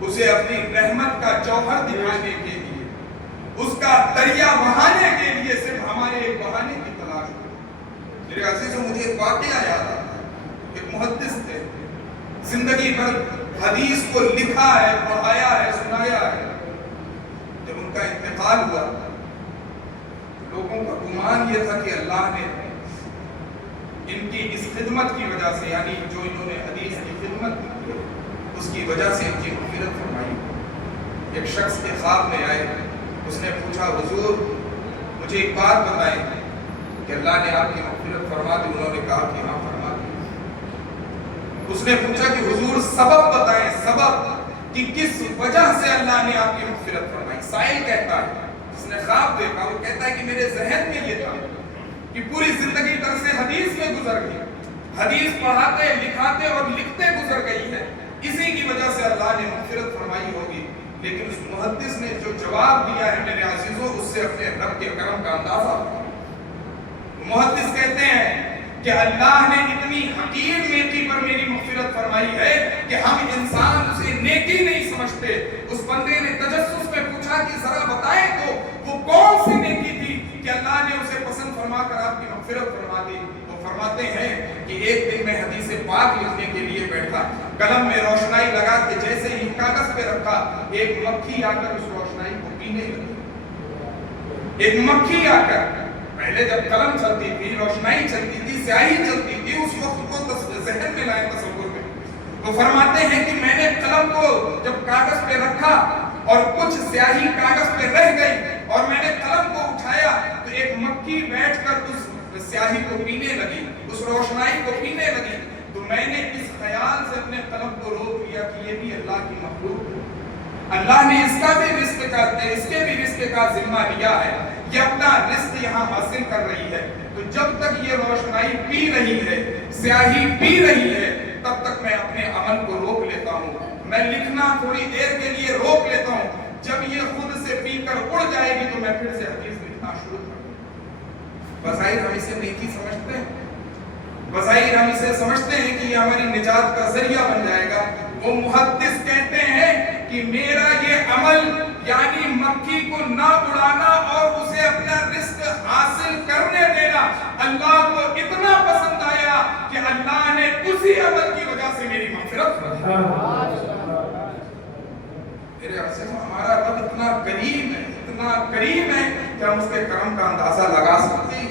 اسے اپنی رحمت کا جوہر دکھانے کے لیے، اس کا دریا بہانے کے لیے صرف ہمارے ایک بہانے کی تلاش ہو۔ میرے عزیزوں، مجھے ایک واقعہ یاد آتا ہے۔ ایک محدث تھے، زندگی بھر حدیث کو لکھا ہے، پڑھایا ہے، سنایا ہے۔ جب ان کا انتقال ہوا، لوگوں کا گمان یہ تھا کہ اللہ نے ان کی اس خدمت کی وجہ سے، یعنی جو انہوں نے حدیث کی خدمت کی، اس کی وجہ سے ان کی مغفرت فرمائی۔ ایک شخص کے خواب میں آئے، اس نے پوچھا، حضور مجھے ایک بات بتائیں کہ اللہ نے آپ کی مغفرت فرما دی؟ انہوں نے کہا کہ ہاں فرما دی۔ اس نے پوچھا کہ حضور سبب بتائیں، سبب کہ کس وجہ سے اللہ نے آپ کی مغفرت فرمائی؟ سائل کہتا ہے، جس نے خواب دیکھا، وہ کہتا ہے کہ میرے ذہن میں یہ تھا کہ پوری زندگی درس حدیث میں گزر گئی، حدیث پڑھاتے، لکھاتے اور لکھتے گزر گئی ہے، اسی کی وجہ سے اللہ نے مغفرت فرمائی ہوگی۔ لیکن اس محدث نے جو جواب دیا ہے میرے عزیزوں، اس سے اپنے رب کے کرم کا اندازہ ہوتا ہے۔ محدث کہتے ہیں کہ اللہ نے اتنی حقیر نیکی پر میری مغفرت فرمائی ہے کہ ہم انسان اسے نیکی نہیں سمجھتے۔ اس بندے نے تجسس میں پوچھا کہ ذرا بتائیں تو وہ کون سی نیکی تھی کہ اللہ نے اسے پسند فرما کر آپ کی مغفرت فرما دی؟ وہ فرماتے ہیں کہ ایک دن میں حدیث پاک لکھنے کے لیے بیٹھا، قلم میں روشنائی لگا کے جیسے ہی کاغذ پہ رکھا، ایک مکھی آ کر اس روشنائی کو پینے لگی۔ ایک مکھی آ کر، پہلے جب قلم چلتی تھی، روشنائی چلتی تھی، سیاہی چلتی تھی، اس وقت کو ذہن میں لائے، تصور میں۔ وہ فرماتے ہیں کہ میں نے قلم کو جب کاغذ پہ رکھا اور کچھ سیاہی کاغذ پہ رہ گئی اور میں نے قلم کو اٹھایا تو ایک مکھی بیٹھ کر اس سیاہی کو پینے لگی، اس روشنائی کو پینے لگی۔ تو میں نے اس خیال سے اپنے قلم کو روک لیا کہ یہ بھی اللہ کی مخلوق ہے، اللہ نے اس کا بھی رزق کرتے، اس کے بھی رزق کا ذمہ لیا ہے، یہ اپنا رزق یہاں حاصل کر رہی ہے، تو جب تک یہ روشنائی پی رہی ہے، سیاہی پی رہی ہے، تب تک میں اپنے عمل کو روک لیتا ہوں، میں لکھنا تھوڑی دیر کے لیے روک لیتا ہوں، جب یہ خود سے پی کر اڑ جائے گی تو میں پھر سے حدیث لکھنا شروع کروں۔ بظاہر ہم اسے نیکی سمجھتے ہیں، بظاہر ہم اسے سمجھتے ہیں کہ یہ ہماری نجات کا ذریعہ بن جائے گا۔ وہ محدث کہتے ہیں کہ میرا یہ عمل یعنی مکھی کو نہ اڑانا اور اسے اپنا رزق حاصل کرنے دینا اللہ کو اتنا پسند آیا کہ اللہ نے اسی عمل کی وجہ سے میری مغفرت فرمائی۔ میرے عزیز، ہمارا رب اتنا کریم ہے، اتنا کریم ہے کہ ہم اس کے کرم کا اندازہ لگا سکتے ہیں۔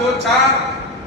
2-4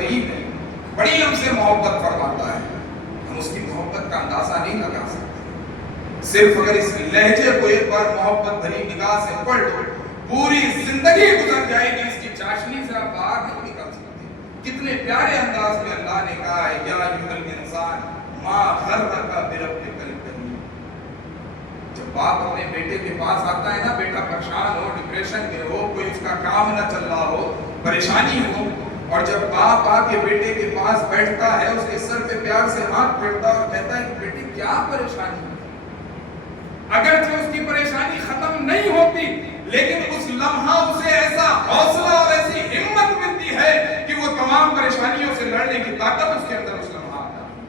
قریب ہے, بڑی ہم سے محبت فرماتا ہے. ہم اس کی محبت کا اندازہ نہیں لگا سکتے. صرف اگر اس لہجے کو ایک بار محبت بھری نگاہ سے پڑھ لو, پوری زندگی گزر جائے گی, اس کی چاشنی سے آپ باہر نہیں نکل سکتے. کتنے پیارے انداز میں اللہ نے کہا ہے, یا ایھا الانسان ما غرک بربک الکریم. جب باپ اپنے بیٹے کے پاس آتا ہے نا, بیٹا پریشان ہو, ڈپریشن میں ہو, کوئی اس کا کام نہ چل رہا ہو, پریشانی ہو, اور جب باپ آ کے بیٹے کے پاس بیٹھتا ہے, اس کے سر پہ پیار سے ہاتھ پھیرتا ہے اور کہتا ہے کہ بیٹی کیا پریشانی ہے. اگرچہ اس کی پریشانی ختم نہیں ہوتی, لیکن اس لمحہ اسے ایسا حوصلہ اور ایسی ہمت ملتی ہے کہ وہ تمام پریشانیوں سے لڑنے کی طاقت اس کے اندر اس لمحہ آتا ہے.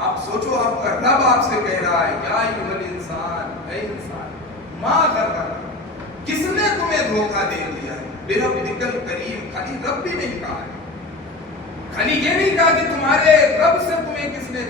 آپ سوچو, آپ کا رب آپ سے کہہ رہا ہے, یا ایھا الانسان, اے انسان, ما غرک, کس نے تمہیں دھوکہ دے دیا ہے, بربک الکریم. خالی رب بھی نہیں کہا ہے, خالی یہ نہیں کہا کہ تمہارے رب سے تمہیں کس نے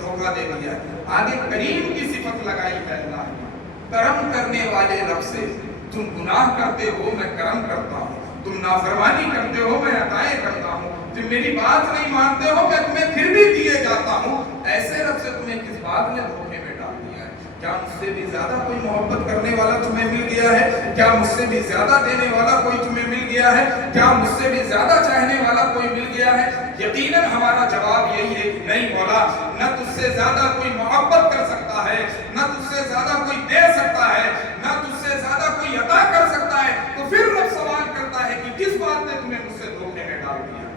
دھوکہ دے دیا ہے, آگے کریم کی صفت لگائی ہے اللہ نے. کرم کرنے والے رب سے, تم گناہ کرتے ہو میں کرم کرتا ہوں, تم نافرمانی کرتے ہو میں عطائیں کرتا ہوں, تم میری بات نہیں مانتے ہو میں تمہیں پھر بھی دیے جاتا ہوں. ایسے رب سے تمہیں کس بات نے دھوکے میں ڈال دیا ہے؟ کیا مجھ سے بھی زیادہ کوئی محبت کرنے والا تمہیں مل گیا ہے؟ کیا مجھ سے بھی زیادہ دینے والا کوئی تمہیں مل گیا ہے؟ کیا مجھ سے بھی زیادہ چاہنے والا کوئی مل گیا ہے؟ یقیناً ہمارا جواب یہی ہے کہ نہیں مولا, نہ تجھ سے زیادہ کوئی محبت کر سکتا ہے, نہ تجھ سے زیادہ کوئی دے سکتا ہے, نہ تجھ سے زیادہ کوئی عطا کر سکتا ہے. تو پھر رب سوال کرتا ہے کہ کس بات نے تمہیں مجھ سے دھوکے میں ڈال دیا؟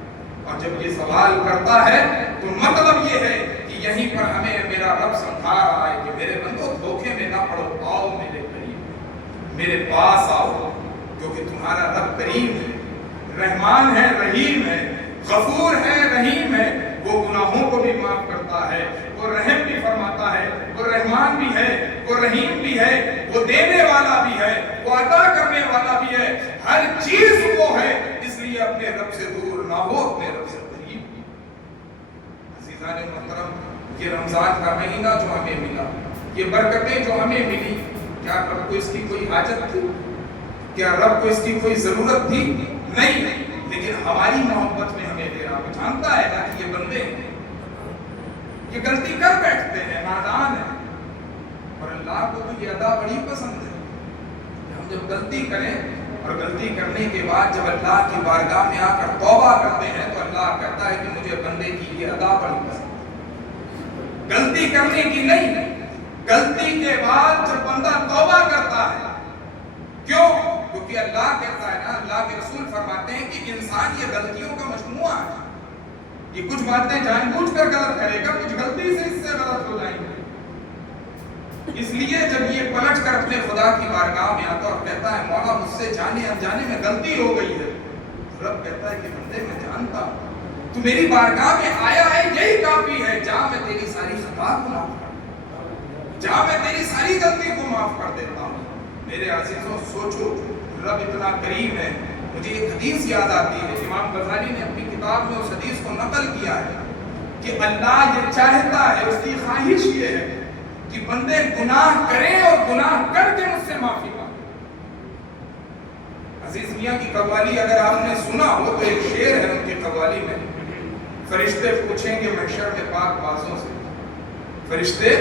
اور جب یہ سوال کرتا ہے تو مطلب یہ ہے کہ یہیں پر ہمیں میرا رب سمجھا رہا ہے کہ میرے بندو دھوکے میں نہ پڑو, آؤ میرے قریب, میرے پاس آؤ, کیونکہ تمہارا رب کریم ہے, رحمان ہے, رحیم ہے, غفور ہے, رحیم ہے. وہ گناہوں کو بھی معاف کرتا ہے, وہ رحم بھی فرماتا ہے, وہ رحمان بھی ہے, وہ رحیم بھی ہے, وہ دینے والا بھی ہے, وہ عطا کرنے والا بھی ہے, ہر چیز وہ ہے. اس لیے اپنے رب سے دور نہ ہو, اپنے رب سے قریب. عزیزان محترم, یہ رمضان کا مہینہ جو ہمیں ملا, یہ برکتیں جو ہمیں ملی, کیا رب کو اس کی کوئی حاجت تھی؟ کیا رب کو اس کی کوئی ضرورت تھی؟ نہیں. لیکن ہماری محبت میں ہمیں دے رہا. وہ جانتا ہے نا کہ یہ بندے ہیں, یہ غلطی کر بیٹھتے ہیں, نادان ہیں, اور اللہ کو تو یہ ادا بڑی پسند ہے کہ ہم جب غلطی کریں اور غلطی کرنے کے بعد جب اللہ کی بارگاہ میں آ کر توبہ کرتے ہیں تو اللہ کہتا ہے کہ مجھے بندے کی یہ ادا بڑی پسند ہے. غلطی کرنے کی نہیں, غلطی کے بعد جب بندہ توبہ کرتا ہے. کیوں؟ کیونکہ اللہ کہتا ہے نا, اللہ کے رسول فرماتے ہیں کہ انسان یہ غلطیوں کا مجموعہ ہے. یہ کچھ باتیں جان بوجھ کر غلط کرے گا, کچھ غلطی سے اس سے غلط ہو جائیں گے. اس لیے جب یہ پلٹ کر اپنے خدا کی بارگاہ میں آتا اور کہتا ہے مولا مجھ سے جانے انجانے میں غلطی ہو گئی ہے, رب کہتا ہے کہ بندے میں جانتا ہوں, تو میری بارگاہ میں آیا ہے یہی کافی ہے, جا میں تیری ساری خطا کو معاف کر دیتا ہوں, جا میں تیری ساری غلطی کو معاف کر دیتا ہوں. میرے عزیزوں سوچو, رب اتنا کریم ہے. مجھے ایک حدیث یاد آتی ہے, امام غزالی نے اپنی کتاب میں اس حدیث کو نقل کیا ہے کہ اللہ یہ چاہتا ہے, اس کی خواہش یہ ہے کہ بندے گناہ کریں اور گناہ کر کے مجھ سے معافی مانگیں. عزیز میاں کی قوالی اگر آپ نے سنا ہو تو ایک شعر ہے ان کی قوالی میں, فرشتے پوچھیں گے محشر میں پاک بازوں سے, فرشتے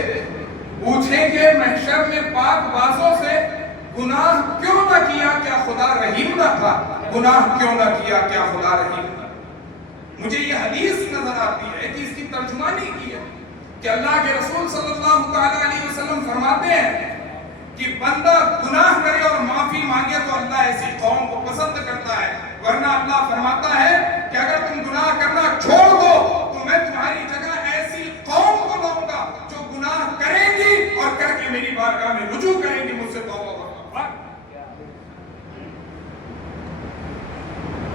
پوچھیں گے محشر میں پاک بازوں سے, گناہ کیوں نہ کیا کیا خدا رحیم نہ تھا, گناہ کیوں نہ کیا کیا خدا رحیم نہ. مجھے یہ حدیث نظر آتی ہے کہ اس کی ترجمانی کی ہے کہ اللہ کے رسول صلی اللہ علیہ وسلم فرماتے ہیں کہ بندہ گناہ کرے اور معافی مانگے تو اللہ ایسی قوم کو پسند کرتا ہے, ورنہ اللہ فرماتا ہے کہ اگر تم گناہ کرنا چھوڑ دو تو میں تمہاری جگہ ایسی قوم کو لاؤں گا جو گناہ کریں گی اور کر کے میری بارگاہ میں رجوع کریں گی, مجھ سے توبہ.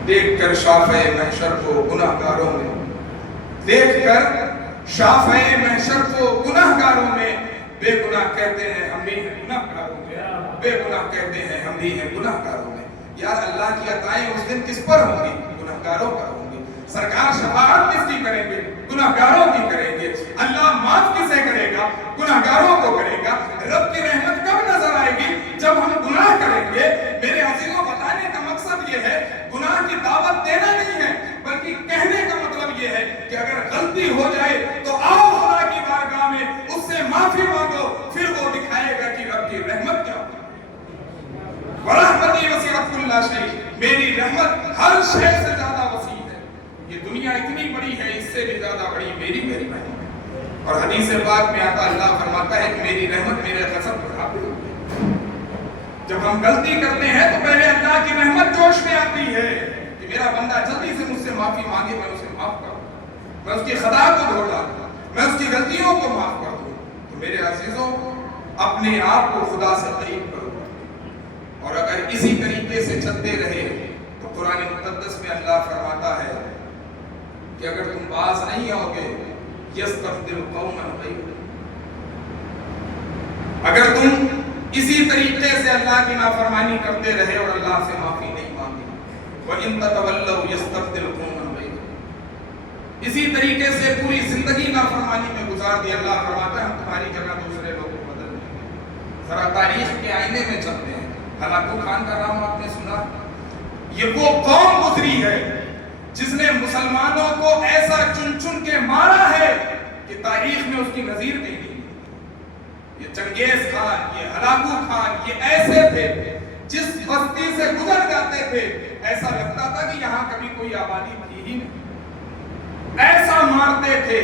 دیکھ کر شافع محشر کو گناہگاروں میں, دیکھ کر شافع محشر کو گناہگاروں میں, بے گناہ کہتے ہیں ہم بھی ہیں گناہگاروں میں, بے گناہ کہتے ہیں ہم بھی ہیں گناہگاروں میں. یار اللہ کی عطائیں اس دن کس پر ہوں گی؟ گناہگاروں پر ہوں گی. سرکار شفاعت کس کی کریں گے؟ گناہگاروں کی کریں گے. اللہ معاف کسے کرے گا؟ گناہگاروں کو کرے گا. رب کی رحمت کب نظر آئے گی؟ جب ہم گناہ کریں گے. میرے عزیزوں بتانے کا مقصد یہ ہے گناہ کی دعوت دینا نہیں ہے, بلکہ میری رحمت ہر شے سے زیادہ وسیع ہے. یہ دنیا اتنی بڑی ہے، اس سے بھی زیادہ بڑی میری رحمت ہے. اور حدیث پاک میں آتا اللہ فرماتا ہے کہ میری رحمت میرے غضب بڑھاتی ہے. جب ہم غلطی کرتے ہیں تو پہلے اللہ کی رحمت جوش میں آتی ہے کہ میرا بندہ جلدی سے مجھ سے معافی مانگے، میں اسے معاف کروں، میں اس کی خطا کو دھو ڈالوں، میں اس کی غلطیوں کو معاف کر دوں. تو میرے عزیزوں، اپنے آپ کو خدا سے قریب کرو. اور اگر اسی طریقے سے چلتے رہے تو قرآن مقدس میں اللہ فرماتا ہے کہ اگر تم باز نہیں ہوگے یستبدل قوما غیرکم. اگر تم اسی طریقے سے اللہ کی نافرمانی کرتے رہے اور اللہ سے معافی نہیں مانگے، وَإِن تَتَوَلَّوْا يَسْتَبْدِلْ قَوْمًا غَيْرَكُمْ، اسی طریقے سے پوری زندگی نافرمانی میں گزار دی، اللہ فرماتا ہے ہم تمہاری جگہ دوسرے لوگوں کو بدل دیں گے. ذرا تاریخ کے آئینے میں چلتے ہیں. ہلاکو خان کا نام آپ نے سنا؟ یہ وہ قوم گزری ہے جس نے مسلمانوں کو ایسا چن چن کے مارا ہے کہ تاریخ میں اس کی نظیر نہیں دی. یہ چنگیز خان، یہ ہلاکو خان، یہ ایسے تھے جس بستی سے گزر جاتے تھے ایسا لگتا تھا کہ یہاں کبھی کوئی آبادی بنی ہی نہیں. ایسا مارتے تھے.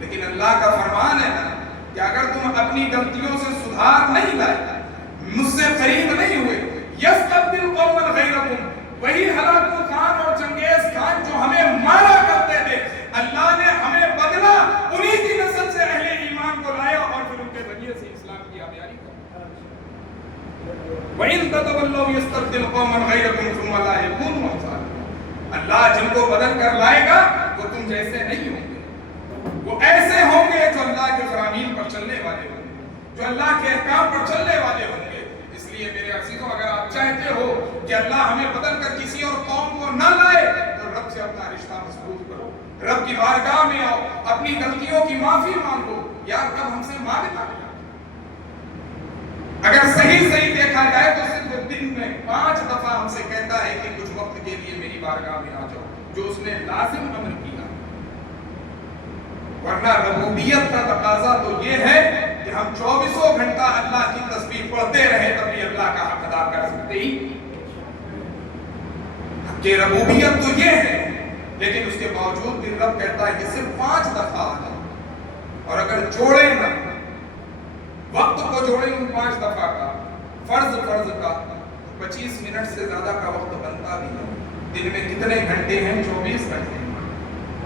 لیکن اللہ کا فرمان ہے نا کہ اگر تم اپنی غلطیوں سے سدھار نہیں لائے، مجھ سے قریب نہیں ہوئے، یستبدل قوما غیرکم، وہی ہلاکو خان اور چنگیز خان جو ہمیں مارا کرتے تھے، اللہ نے ہمیں بدلا انہی کی نسل سے اہل ایمان کو لایا اور پھر ان کے ذریعے سے اسلام کی آبیاری کر. وَإِن تَتَوَلَّوْا يَسْتَبْدِلْ قَوْمًا غَيْرَكُمْ ثُمَّ لَا يَكُونُوا أَمْثَالَكُمْ. اللہ جن کو بدل کر لائے گا وہ تم جیسے نہیں ہوں گے، وہ ایسے ہوں گے جو اللہ کے فرامین پر چلنے والے ہوں گے، جو اللہ کے احکام پر چلنے والے ہوں گے. اس لیے میرے عزیزوں، اگر آپ چاہتے ہو کہ اللہ ہمیں بدل کر کسی اور قوم کو نہ لائے تو رب سے اپنا رشتہ مضبوط کرو، رب کی بارگاہ میں آؤ، اپنی غلطیوں کی معافی مانگو. یار رب ہم سے مانگتا ہے. اگر صحیح دیکھا جائے تو صرف دن میں 5 دفعہ ہم سے کہتا ہے کہ کچھ وقت کے لیے میری بارگاہ میں آ جاؤ، جو اس نے لازم امر کیا. ورنہ ربوبیت کا تقاضا تو یہ ہے کہ ہم 24 گھنٹہ اللہ کی تسبیح پڑھتے رہے تب بھی اللہ کا حق ادا کر سکتے ہی. کہ ربوبیت تو یہ ہے، لیکن اس کے باوجود بھی رب کہتا ہے کہ صرف 5 دفعہ آ جاؤ. اور اگر جوڑیں نا، وقت کو جوڑیں ان 5 دفعہ کا، فرض کا 25 منٹ سے زیادہ کا وقت بنتا بھی ہے. دن میں کتنے گھنٹے ہیں؟ 24 گھنٹے.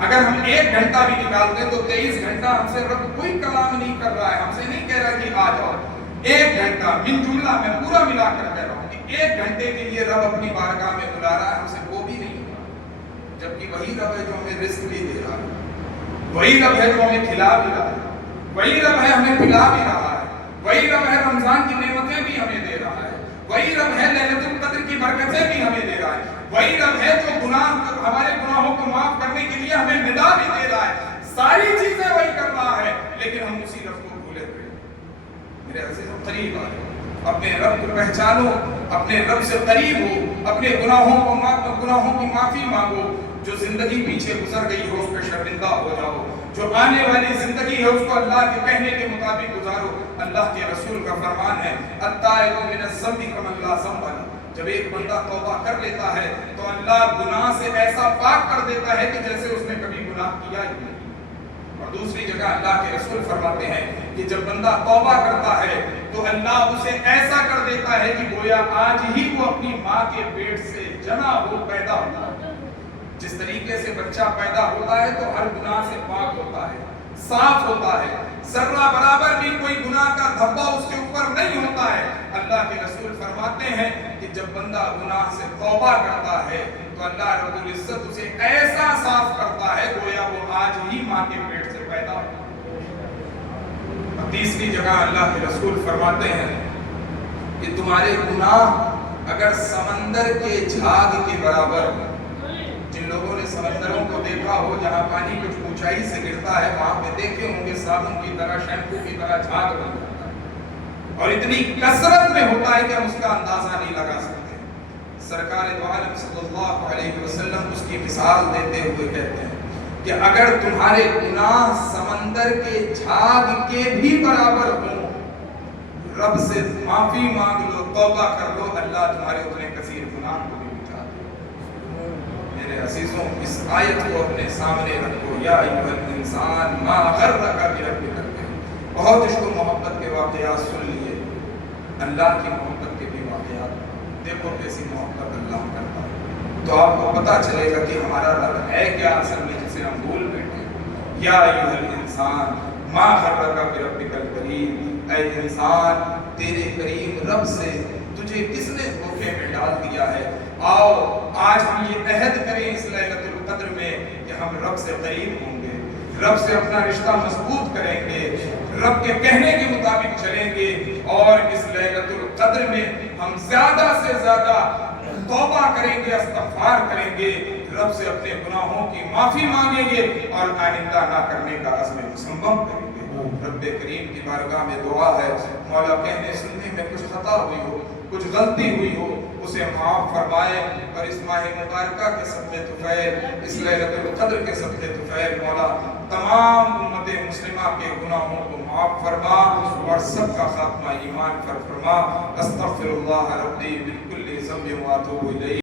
اگر ہم 1 گھنٹہ بھی نکالتے ہیں تو 23 گھنٹہ ہم سے رب کوئی کلام نہیں کر رہا ہے، ہم سے نہیں کہہ رہا کہ آ جاؤ. 1 گھنٹہ من جملہ میں پورا ملا کر کہہ رہا ہوں کہ 1 گھنٹے کے لیے رب اپنی بارگاہ میں بلا رہا ہے، ہم سے وہ بھی نہیں ہوا. جبکہ وہی رب ہے جو ہمیں رزق بھی دے رہا ہے، وہی رب ہے جو ہمیں کھلا بھی رہا ہے، وہی رب ہے ہمیں پلا بھی رہا ہے، وہی رب ہے رمضان کی نعمتیں بھی ہمیں دے رہا ہے، وہی رب ہے لیلۃ القدر کی برکتیں بھی ہمیں دے رہا ہے، وہی رب ہے جو ہمارے گناہوں کو معاف کرنے کے لیے ہمیں ندا بھی دے رہا ہے. ساری چیزیں وہی کر رہا ہے، لیکن ہم اسی رب کو بھولے ہوئے. میرے عزیزوں، قریب آئے، اپنے رب کو پہچانو، اپنے رب سے قریب ہو، اپنے گناہوں کی معافی مانگو. جو زندگی پیچھے گزر گئی ہو اس پہ شرمندہ ہو جاؤ، جو آنے والی زندگی ہے اس کو اللہ کے کہنے کے مطابق گزارو. اللہ کے رسول کا فرمان ہے التائب من الذنب کمن لا ذنب لہ. جب ایک بندہ توبہ کر لیتا ہے تو اللہ گناہ سے ایسا پاک کر دیتا ہے کہ جیسے اس نے کبھی گناہ کیا ہی نہیں. اور دوسری جگہ اللہ کے رسول فرماتے ہیں کہ جب بندہ توبہ کرتا ہے تو اللہ اسے ایسا کر دیتا ہے کہ گویا آج ہی وہ اپنی ماں کے پیٹ سے جنا ہو پیدا ہوتا ہے. جس طریقے سے بچہ پیدا ہوتا ہے تو ہر گناہ سے پاک ہوتا ہے، صاف ہوتا ہے، ذرہ برابر بھی کوئی گناہ کا دھبا اس کے اوپر نہیں ہوتا ہے. اللہ کے رسول فرماتے ہیں کہ جب بندہ گناہ سے توبہ کرتا ہے تو اللہ رب العزت اسے ایسا صاف کرتا ہے گویا وہ آج ہی ماں کے پیٹ سے پیدا ہوتا ہے. تیسری جگہ اللہ کے رسول فرماتے ہیں کہ تمہارے گناہ اگر سمندر کے جھاگ کے برابر ہو. جن لوگوں نے سمندروں کو دیکھا ہو جہاں پانی کچھ اونچائی سے گرتا ہے وہاں پہ دیکھے ہوں گے صابن کی طرح، شیمپو کی طرح جھاگ بن جاتا ہے اور اتنی کثرت میں ہوتا ہے کہ ہم اس کا اندازہ نہیں لگا سکتے. سرکار دو عالم صلی اللہ علیہ وسلم اس کی مثال دیتے ہوئے کہتے ہیں کہ اگر تمہارے گناہ سمندر کے جھاگ کے بھی برابر ہوں، رب سے معافی مانگ لو، توبہ کر لو، اللہ تمہارے اتنے کثیر گناہ کو بھی مٹا دے. میرے عزیزوں اس آیت کو اپنے سامنے رکھو، یا ایھا الانسان ما غرک بربک الکریم۔ بہت عشق و محبت کے واقعات سن لیے، اللہ کی محبت کے بھی واقعات دیکھو کیسی محبت اللہ کرتا ہے، تو آپ کو پتہ چلے گا کہ ہمارا رب ہے کیا اصل میں جسے ہم بھول بیٹھے۔ یا ایھا الانسان ما غرک بربک الکریم، اے انسان تیرے کریم رب سے تجھے کس نے دھوکے میں ڈال دیا ہے۔ آؤ آج ہم یہ عہد کریں اس لیلۃ القدر میں کہ ہم رب سے قریب ہوں گے، رب سے اپنا رشتہ مضبوط کریں گے، رب کے کہنے کے مطابق چلیں گے، اور اس لیلۃ القدر میں ہم زیادہ سے زیادہ توبہ کریں گے، استغفار کریں گے، رب سے اپنے گناہوں کی معافی مانگیں گے اور آئندہ نہ کرنے کا عزم مصمم کریں گے۔ رب کریم کی بارگاہ میں دعا ہے، مولا کہنے سننے میں کچھ خطا ہوئی ہو، کچھ غلطی ہوئی ہو، اسے معاف فرمائے، اور اس ماہ مبارکہ کے صدقے طفیل، اس لیلۃ القدر کے صدقے طفیل مولا تمام امت مسلمہ کے گناہوں کو معاف فرما اور سب کا خاتمہ ایمان پر فرما۔ استغفر اللہ ربی من کل ذنب واتوب الیہ۔